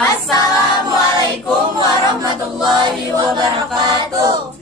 Assalamualaikum warahmatullahi wabarakatuh.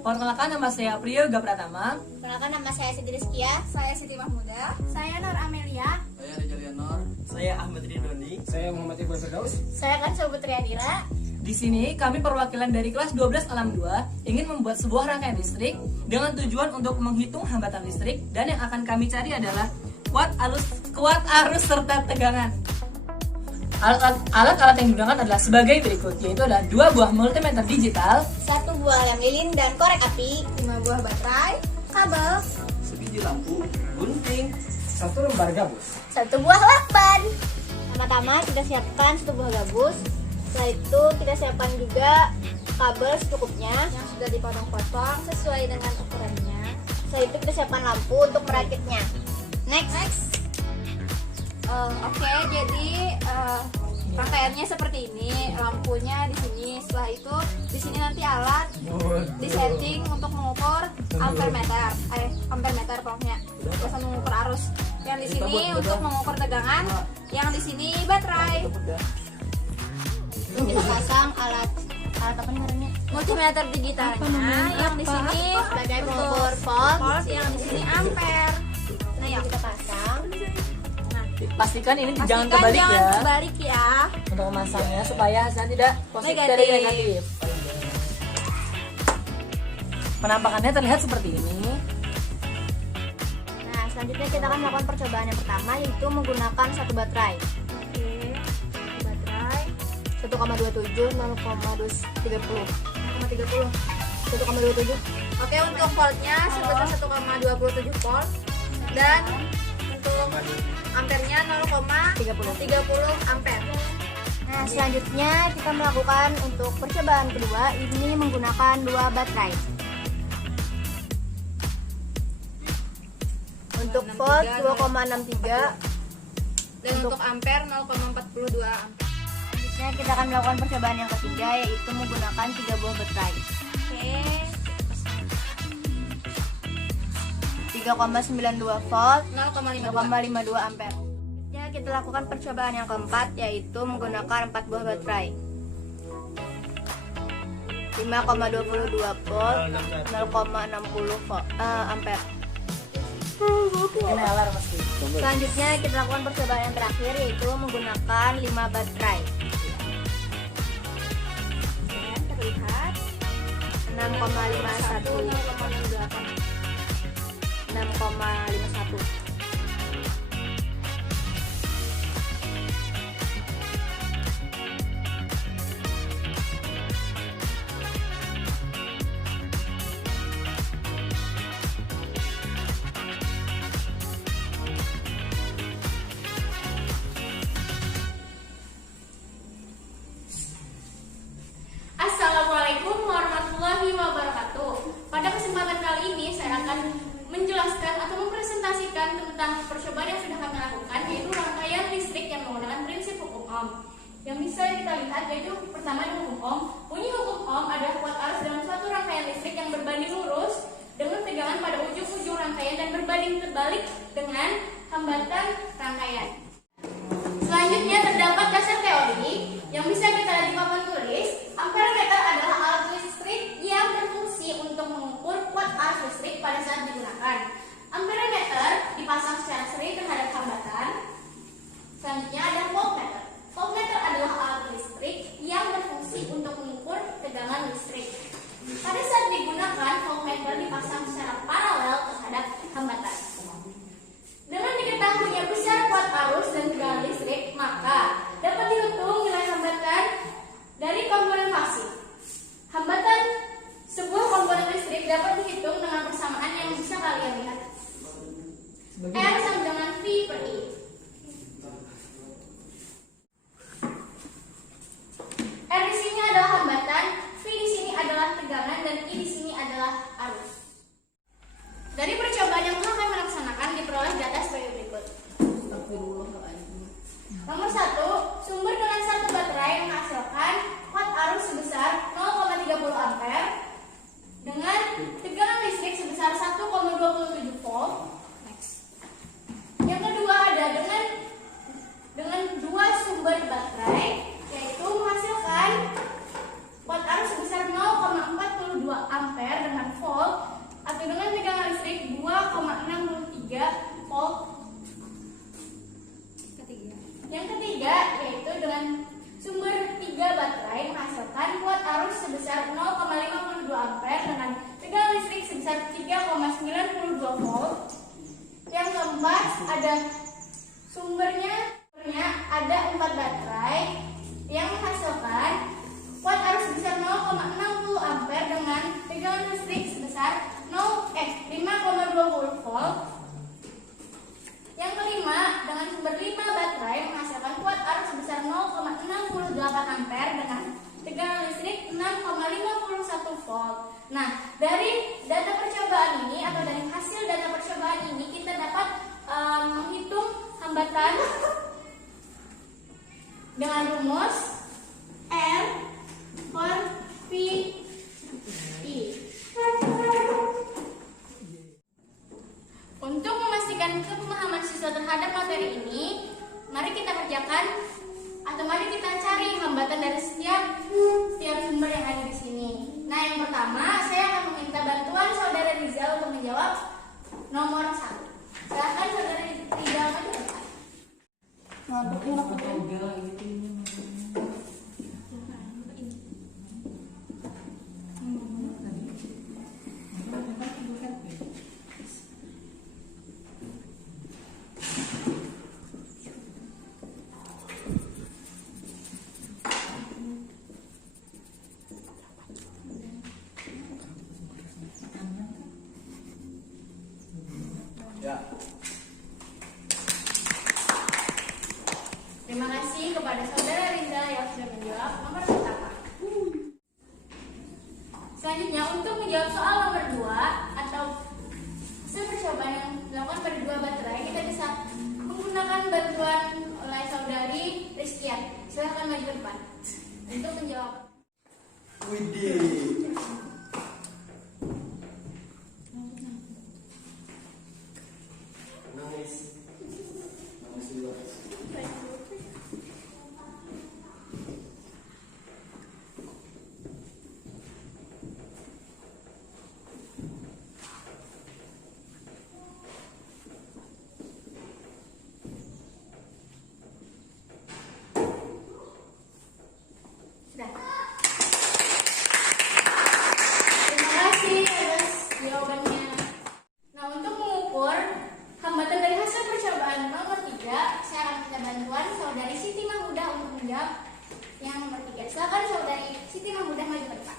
Perkenalkan, nama saya Priyoga Pratama. Perkenalkan, nama saya Siti Rizkia. Saya Siti Mahmuda. Saya Nur Amelia. Saya Reza Lianor. Saya Ahmad Ridoni. Saya Muhammad Iqbal Firdaus. Saya kan Putri Adila. Di sini kami perwakilan dari kelas 12 Alam 2 ingin membuat sebuah rangkaian listrik dengan tujuan untuk menghitung hambatan listrik, dan yang akan kami cari adalah kuat arus serta tegangan. Alat-alat yang digunakan adalah sebagai berikut, yaitu adalah 2 buah multimeter digital, 1 buah lem lilin dan korek api, 5 buah baterai, kabel, Sebiji lampu, gunting, 1 lembar gabus. 1 buah lakban. Pertama-tama kita siapkan 1 buah gabus. Setelah itu kita siapkan juga kabel secukupnya yang sudah dipotong-potong sesuai dengan ukurannya. Setelah itu kita siapkan lampu untuk merakitnya. Next. Oke, jadi rangkaiannya seperti ini. Lampunya di sini. Setelah itu di sini nanti alat disetting untuk mengukur ampermeter. Ampermeter pokoknya. Biasa mengukur arus. Yang di sini untuk mengukur tegangan. Yang di sini baterai. Kita pasang alat apa namanya? Multimeter digitalnya. Yang di sini Sebagai pengukur volt. yang di sini ampere. Nah, ya Kita pasang. pastikan ini jangan pastikan kebalik jangan ya kebalik ya. untuk memasangnya supaya hasilnya tidak positif Negatif. dari negatif. Penampakannya terlihat seperti ini. Nah, selanjutnya kita akan melakukan percobaan yang pertama, yaitu menggunakan 1 baterai. Oke. Baterai 1,27 0,30 1,30. 1,27. Oke, untuk voltnya sebesar 1,27 volt dan untuk ampernya 0,30 ampere. Nah, selanjutnya kita melakukan untuk percobaan kedua, ini menggunakan 2 baterai. Untuk volt 2,63. Dan untuk ampere 0,42 ampere. Selanjutnya kita akan melakukan percobaan yang ketiga, yaitu menggunakan 3 buah baterai. Oke. 3,92 volt, 0,52. 0,52 ampere. Selanjutnya kita lakukan percobaan yang keempat, yaitu menggunakan 4 buah baterai. 5,22 volt, 0,60 volt, ampere. Ini alarm pasti. Selanjutnya kita lakukan percobaan yang terakhir, yaitu menggunakan 5 baterai. Dan terlihat 6,51. 0,68. 6,51. Assalamualaikum warahmatullahi wabarakatuh. Pada kesempatan kali ini saya akan menjelaskan atau mempresentasikan tentang percobaan yang sudah kami lakukan, yaitu rangkaian listrik yang menggunakan prinsip hukum Ohm. Yang bisa kita lihat yaitu pertama di hukum Ohm. Bunyi hukum Ohm adalah kuat arus dalam suatu rangkaian listrik yang berbanding lurus dengan tegangan pada ujung-ujung rangkaian dan berbanding terbalik dengan hambatan rangkaian. Selanjutnya terdapat dasar teori yang bisa kita lihat di papan tulis. Ampermeter adalah alat listrik yang berfungsi untuk mengukur kuat arus listrik pada saat digunakan. Ampermeter dipasang secara sering terhadap hambatan. Selanjutnya ada voltmeter. Voltmeter adalah alat listrik yang berfungsi untuk mengukur tegangan listrik. Pada saat digunakan, voltmeter dipasang secara paralel terhadap hambatan. Dengan diketahuinya besar kuat arus dan tegangan listrik, maka dapat dihitung ampere dengan tegangan listrik 6,51 volt. Nah, dari data percobaan ini atau dari hasil data percobaan ini kita dapat menghitung hambatan dengan rumus R per Pi. Untuk memastikan kepemahaman siswa terhadap materi ini, mari kita kerjakan atau mari kita cari hambatan dari setiap sumber yang ada di sini. Nah, yang pertama saya akan meminta bantuan saudara Rizal untuk menjawab nomor 1. Silakan saudara Rizal maju ke depan. Ya. Terima kasih kepada saudara Rizal yang sudah menjawab nomor pertama. Selanjutnya untuk menjawab soal nomor 2 atau hasil percobaan yang dilakukan pada 2 baterai, kita bisa menggunakan bantuan oleh saudari Rizkian. Silahkan maju ke depan untuk menjawab. Widih. Nangis dulu. Sudah. Terima kasih atas jawabannya. Nah, untuk mengukur hambatan dari hasil percobaan nomor 3, saya akan minta bantuan saudari Siti Mahmudah untuk menjawab yang nomor 3. Silakan saudari Siti Mahmudah maju ke depan.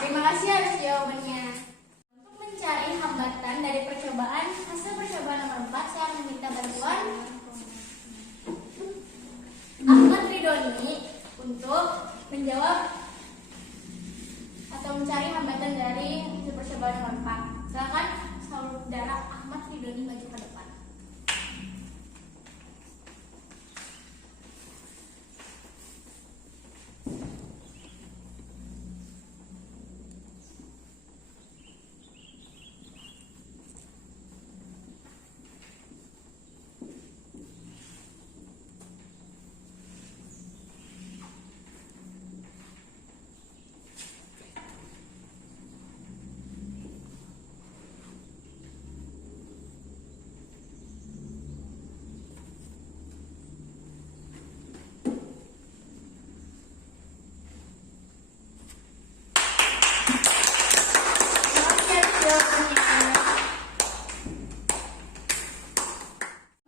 Terima kasih atas jawabannya. Untuk mencari hambatan dari percobaan hasil percobaan nomor 4, saya akan meminta bantuan Ahmad Ridoni untuk menjawab atau mencari hambatan dari hasil percobaan nomor 4. Silakan saudara Ahmad Ridoni maju ke depan.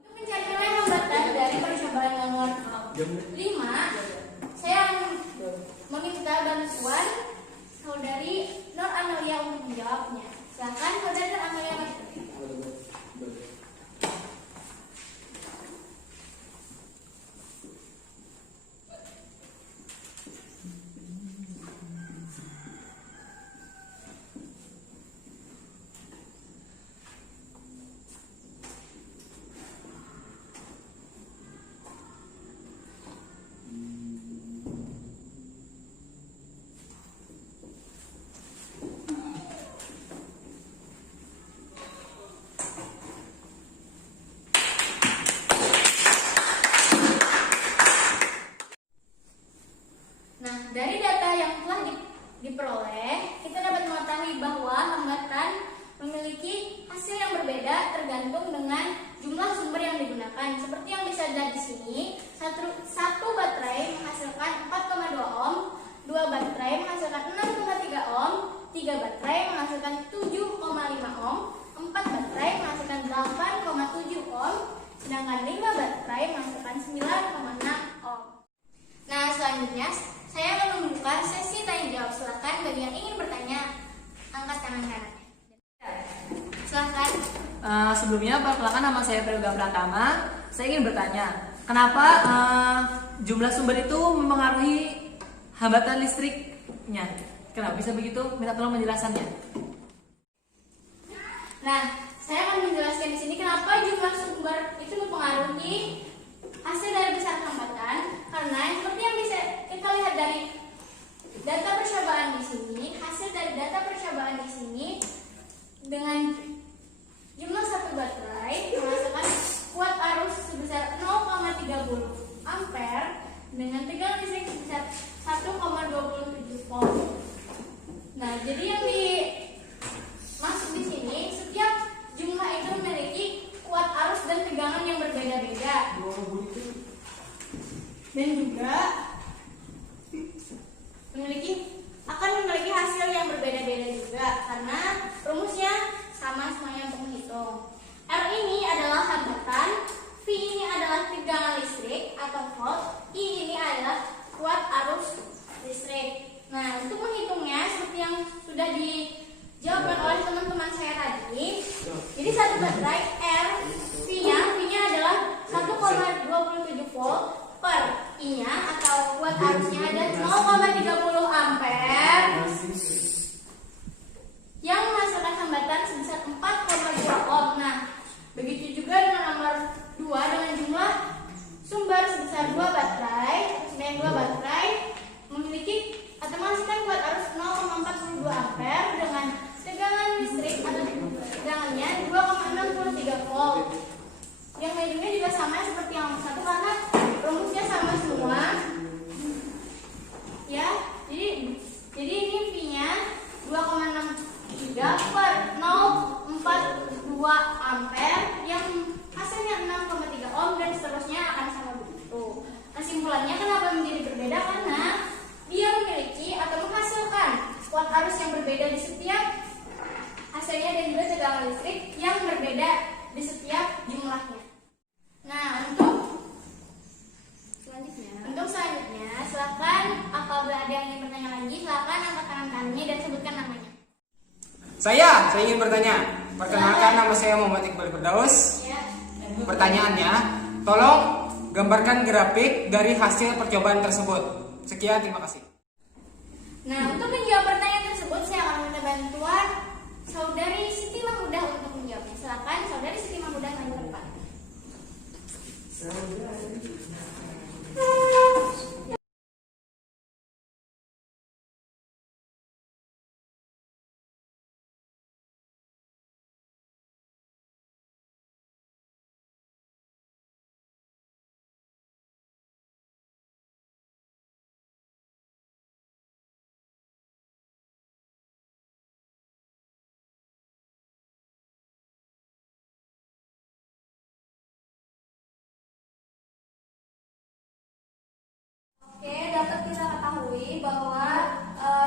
Untuk mencari hambatan dari percobaan nomor 5, saya meminta bantuan saudari Nur Amalia untuk menjawabnya. Silakan saudari Nur Amalia maju. seperti yang bisa dilihat di sini, satu baterai menghasilkan 4,2 ohm, 2 baterai menghasilkan 6,3 ohm, 3 baterai menghasilkan 7,5 ohm, 4 baterai menghasilkan 8,7 ohm, sedangkan 5 baterai menghasilkan 9,6 ohm. Nah, selanjutnya saya akan membuka sesi tanya jawab. Silakan bagi yang ingin bertanya, angkat tangan kanan. Silakan. Sebelumnya perkenalkan, nama saya Prayoga Pratama. Saya ingin bertanya, kenapa jumlah sumber itu mempengaruhi hambatan listriknya? Kenapa bisa begitu? Minta tolong penjelasannya. Nah, saya akan menjelaskan di sini kenapa jumlah sumber itu mempengaruhi hasil dari besar hambatan. Karena seperti yang bisa kita lihat dari data percobaan di sini, hasil dari data percobaan di sini dengan jumlah satu baterai menghasilkan kuat arus sebesar 0,30 ampere dengan tegangan listrik sebesar 1,27 volt. Nah, jadi yang dimaksud di sini, setiap jumlah itu memiliki kuat arus dan tegangan yang berbeda-beda, dan juga akan memiliki hasil yang berbeda-beda juga, karena rumusnya sama semuanya untuk menghitung. R ini adalah hambatan, V ini adalah tegangan listrik atau volt, I ini adalah kuat arus listrik. Nah, untuk menghitungnya seperti yang sudah dijawabkan oleh teman-teman saya tadi. Jadi satu baterai R, V-nya adalah 1,27 volt per I-nya atau kuat arusnya ada 0,30 ampere yang menghasilkan hambatan sebesar 4,2 ohm. Nah, begitu juga dengan nomor 2 dengan jumlah sumber sebesar 2 baterai, dan 2 baterai memiliki atau menghasilkan kuat arus 0,42 ampere dengan tegangan listrik atau tegangannya 2,63 volt. Yang lainnya juga sama seperti yang satu karena rumusnya sama semua. Ya, jadi ini V-nya 2,63 per 0,42 ampere yang hasilnya 6,3 ohm dan seterusnya akan sama begitu. Kesimpulannya kenapa menjadi berbeda? Karena dia memiliki atau menghasilkan kuat arus yang berbeda di setiap hasilnya dan juga tegangan listrik yang berbeda di setiap jumlahnya. Nah, untuk selanjutnya silakan apabila ada yang ingin bertanya lagi, silakan angkat tangan kanannya dan sebutkan namanya. Saya ingin bertanya. Perkenalkan, nama saya Muhammad Iqbal Firdaus. Ya. Pertanyaannya, tolong gambarkan grafik dari hasil percobaan tersebut. Sekian, terima kasih. Nah, untuk menjawab pertanyaan tersebut, saya akan minta bantuan Saudari Siti Mahmudah untuk menjawabnya. Silakan Saudari Siti Mahmudah maju ke depan. Oke, dapat kita ketahui bahwa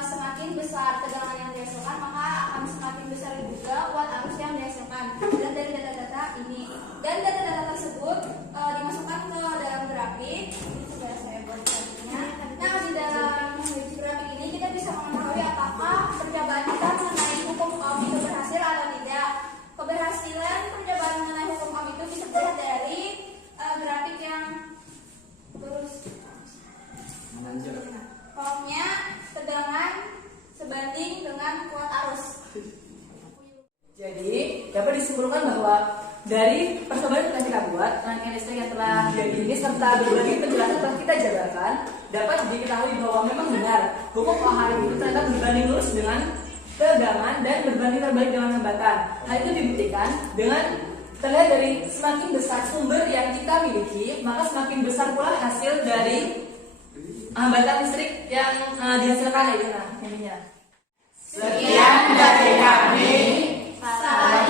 semakin besar tegangan yang dihasilkan, maka akan semakin besar juga kuat arus yang dihasilkan. Dan dari data-data ini, dan data-data tersebut dimasukkan ke dalam grafik. Ini sudah saya buat grafiknya. Nah, di dalam grafik ini kita bisa mengetahui apakah percobaan kita mengenai hukum Ohm itu berhasil atau tidak. Keberhasilan percobaan mengenai hukum Ohm itu bisa dilihat dari grafik yang terus. Ohmnya tegangan sebanding dengan kuat arus. Jadi dapat disimpulkan bahwa dari percobaan yang kita buat, rangkaian listrik yang telah jadi ini serta berbagai penjelasan telah kita jabarkan, dapat diketahui bahwa memang benar hukum Ohm itu ternyata berbanding lurus dengan tegangan dan berbanding terbalik dengan hambatan. Hal itu dibuktikan dengan terlihat dari semakin besar sumber yang kita miliki, maka semakin besar pula hasil dari hambatan listrik yang dihasilkan itu. Nah, intinya. Sekian dari kami. Salam